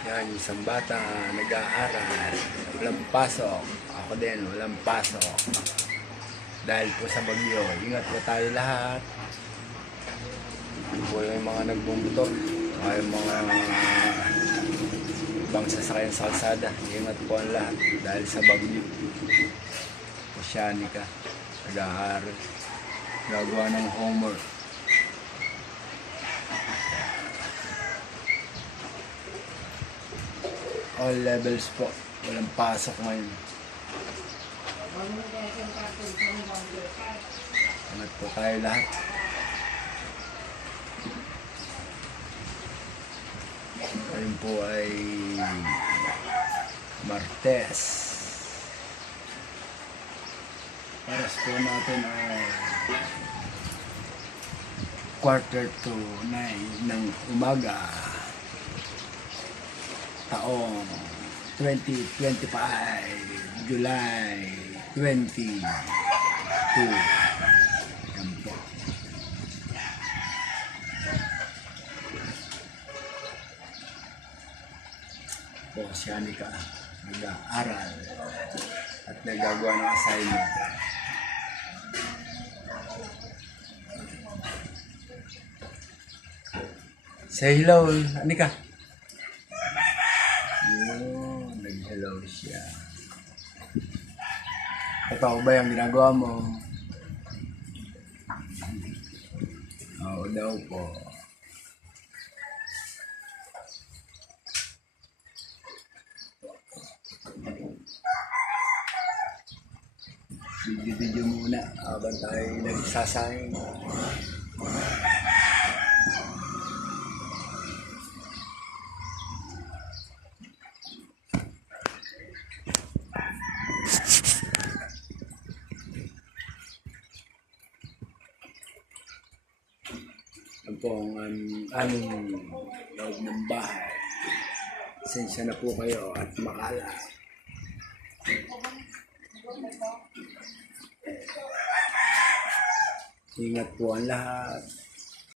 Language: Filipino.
Yan, isang bata nag-aaral. Walang pasok. Ako din, walang pasok. Dahil po sa bagyo. Ingat po tayo lahat. Yun po yung mga nagbumbuto. Saka yung mga ibang sasakyan sa kalsada. Ingat po ang lahat dahil sa bagyo. Oceanica. Nag-aaral. Gagawa ng homework. All levels po. Walang pasok ngayon. Ingat po tayo lahat. Ngayon po ay Martes. Oras po natin ay quarter to nine ng umaga. Taong 2025, July 22. Yan po. po si Anika nag-aaral at nagagawa ng assignment. Say hello, Anika. Yun, nag-hello siya. Ito ba yung ginagawa mo? Oo daw po. Video-video muna habang tayo nagsasayang. Ang po um, aming loob ng bahay. Sensya na po kayo at makala. Ingat po ang lahat.